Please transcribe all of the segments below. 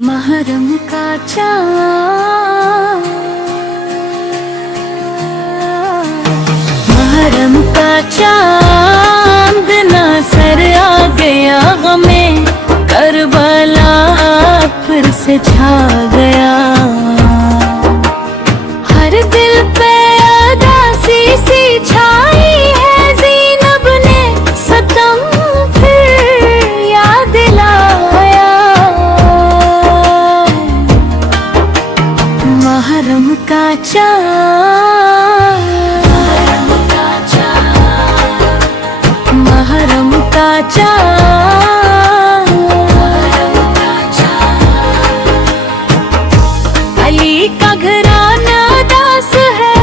महरम का चाँद, महरम का चाँद ना सर आ गया, गमे करबला फिर से छा गया। हर दिल पे उदासी सी छाई है, ज़ीनब ने सतम फिर याद दिलाया। महरम का चाँद, महरम का चाँद, अली का घराना दास है,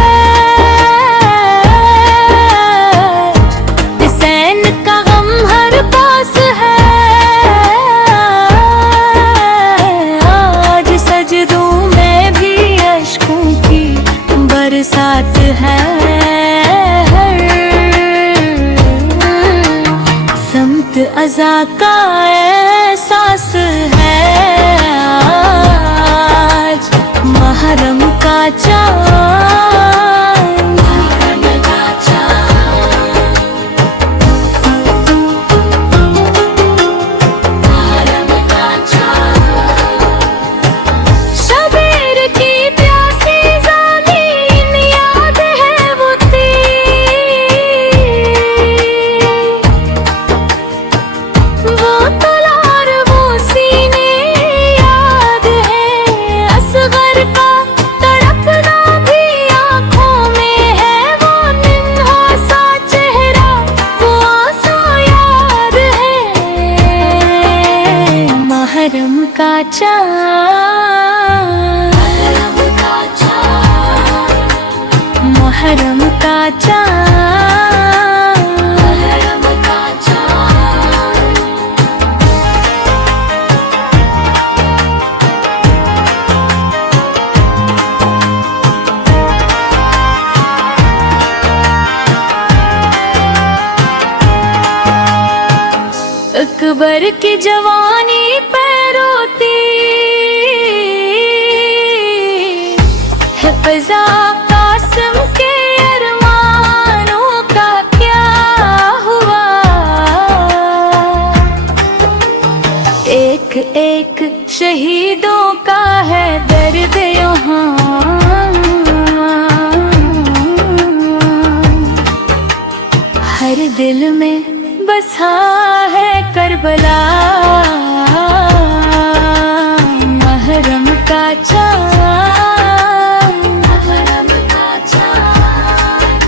हुसैन का गम हर पास है। आज सजदों में भी अश्कों की बरसात है, समत अज़ा का एहसास है। आज महरम का चाँद, महरम का चाँद, महरम का चाँद। शबीर की प्यासी ज़मीन याद है वो वो तलवार वो सीने याद है। असगर का तड़पना भी आँखों में है, वो नन्हा सा चेहरा वो आंसू याद है। महरम का चाँद, महरम का चाँद, महरम का चाँद, महरम का चाँद। अकबर की जवानी पे रोती है फ़ज़ा, कासिम के अरमानों का क्या हुआ। एक एक शहीदों का है दर्द यहाँ, हर दिल में बसा है करबला। महरम का चाँद, महरम का चाँद,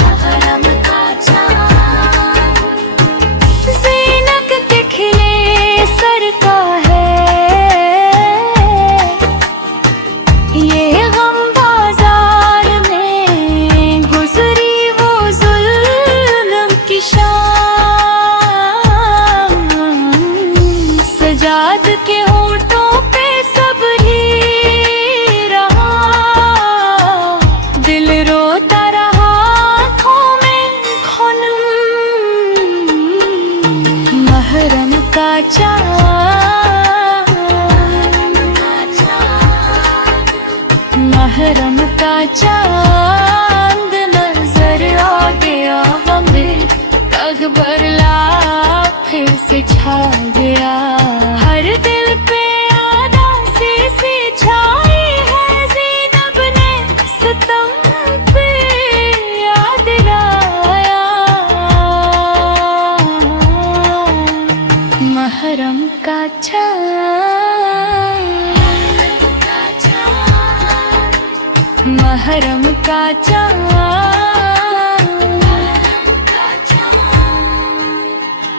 महरम का चाँद। ज़ीनक के खिले सर का है ये गम, बाजार में गुजरी वो जुल्म की शाम। सजाद के होठों पे सब्र ही रहा, दिल रोता रहा आँखों में खुनम। महरम का चाँद, महरम का चाँद नजर आ गया, हमें अकबरला फिर से छा गया। हर दिल पे उदासी सी छाई है, ज़ीनब ने सितम पे याद दिलाया। महरम का चाँद, महरम का चाँद।